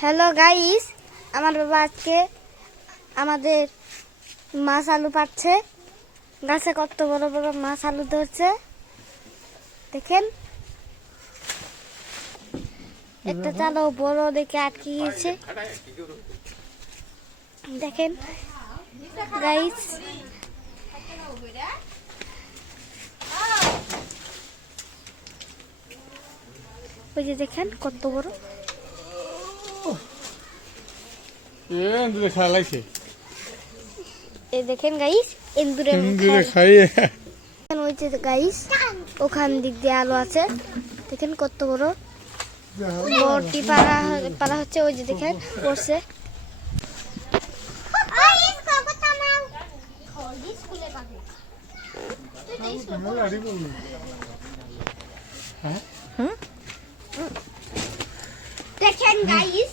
Hello guys, আমার বাবা আজকে আমাদের মাছ আলু পাচ্ছে। গাছে কত বড় বড় মাছ আলু ধরছে দেখেন। একটা চালো বড় দেখে আটকে গিয়েছে দেখেন গাইস। ওই যে দেখেন কত বড়। এই দেখেন গাইস, এন্দুরে খাইয়ে ওই যে গাইস ওখান দিক দিয়ে আলো আছে দেখেন কত বড় বড়টি পাড়া হচ্ছে। ওই যে দেখেন পড়ছে। দেখেন গাইস